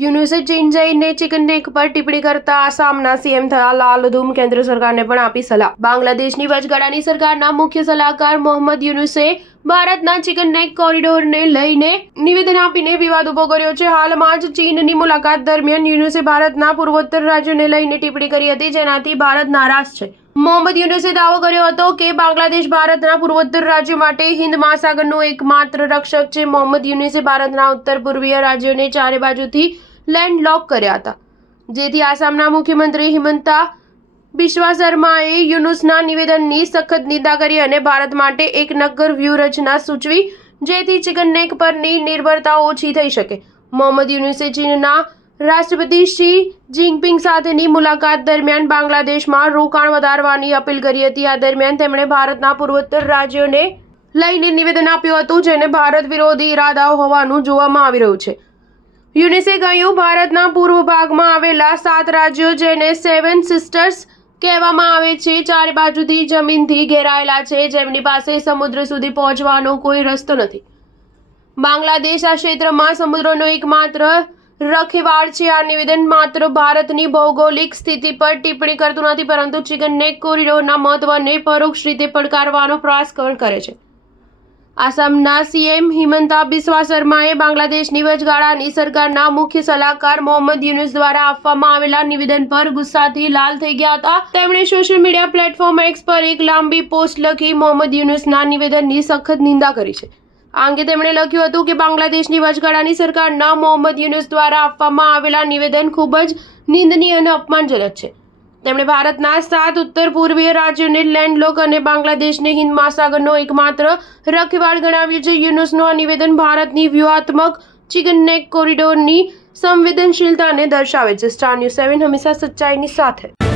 યુનુસે ચીન જઈને ચિકન નેક પર ટિપ્પણી કરતા આસામના સીએમ થયા લાલધૂમ કેન્દ્ર સરકારને પણ આપી સલાહ। બાંગ્લાદેશની વચગાળાની સરકારના મુખ્ય સલાહકાર મોહમ્મદ યુનુસે ભારતના ચિકન નેક કોરિડોરને લઈને નિવેદન આપીને વિવાદ ઉભો કર્યો છે। હાલમાં જ ચીનની મુલાકાત દરમિયાન યુનુસે ભારતના પૂર્વોત્તર રાજ્યોને લઈને ટિપ્પણી કરી હતી, જેનાથી ભારત નારાજ છે। મોહમ્મદ યુનુસે દાવો કર્યો હતો કે બાંગ્લાદેશ ભારતના પૂર્વોત્તર રાજ્યો માટે હિન્દ મહાસાગરનું એકમાત્ર રક્ષક છે। મોહમ્મદ યુનુસે ભારતના ઉત્તર પૂર્વીય રાજ્યોને ચારે બાજુથી લેન્ડલોક કર્યા હતા, જેથી આસામના મુખ્યમંત્રી હિમંતા બિસ્વા શર્માએ યુનુસના નિવેદનની સખત નિંદા કરી અને ભારત માટે એક નક્કર વ્યૂહરચના સૂચવી, જેથી ચિકન નેક પરની નિર્ભરતા ઓછી થઈ શકે। મોહમ્મદ યુનુસે ચીનના રાષ્ટ્રપતિ શી જિનપિંગ સાથેની મુલાકાત દરમિયાન બાંગ્લાદેશમાં રોકાણ વધારવાની અપીલ કરી હતી। આ દરમિયાન તેમણે ભારતના પૂર્વોત્તર રાજ્યોને લઈને નિવેદન આપ્યું હતું, જેને ભારત વિરોધી ઇરાદાઓ હોવાનું જોવામાં આવી રહ્યું છે। યુનુસે કહ્યું, ભારતના પૂર્વ ભાગમાં આવેલા 7 રાજ્યો, જેને સેવન સિસ્ટર્સ કહેવામાં આવે છે, ચારે બાજુથી જમીનથી ઘેરાયેલા છે, જેમની પાસે સમુદ્ર સુધી પહોંચવાનો કોઈ રસ્તો નથી। બાંગ્લાદેશ આ ક્ષેત્રમાં સમુદ્રનો એકમાત્ર રખેવાળ છે। આ નિવેદન માત્ર ભારતની ભૌગોલિક સ્થિતિ પર ટિપ્પણી કરતું નથી, પરંતુ ચિકન નેક કોરિડોરના મહત્વને પરોક્ષ રીતે પડકારવાનો પ્રયાસ પણ કરે છે। આસામના સીએમ હિમંતા બિસ્વા શર્માએ બાંગ્લાદેશની વચગાળાની સરકારના મુખ્ય સલાહકાર મોહમ્મદ યુનુસ દ્વારા આપવામાં આવેલા નિવેદન પર ગુસ્સાથી લાલ થઈ ગયા હતા। તેમણે સોશિયલ મીડિયા પ્લેટફોર્મ એક્સ પર એક લાંબી પોસ્ટ લખી મોહમ્મદ યુનુસના નિવેદનની સખત નિંદા કરી છે। આ અંગે તેમણે લખ્યું હતું કે બાંગ્લાદેશની વચગાળાની સરકારના મોહમ્મદ યુનુસ દ્વારા આપવામાં આવેલા નિવેદન ખૂબ જ નિંદનીય અને અપમાનજનક છે। તેમણે ભારતના 7 ઉત્તર પૂર્વીય રાજ્યોને લેન્ડલોક અને બાંગ્લાદેશને હિન્દ મહાસાગરનો એકમાત્ર રખેવાળ ગણાવ્યું છે। યુનુસનું આ નિવેદન ભારતની વ્યૂહાત્મક ચિકન નેક કોરિડોરની સંવેદનશીલતાને દર્શાવે છે। સ્ટાર ન્યૂઝ 7 હંમેશા સચ્ચાઈની સાથે।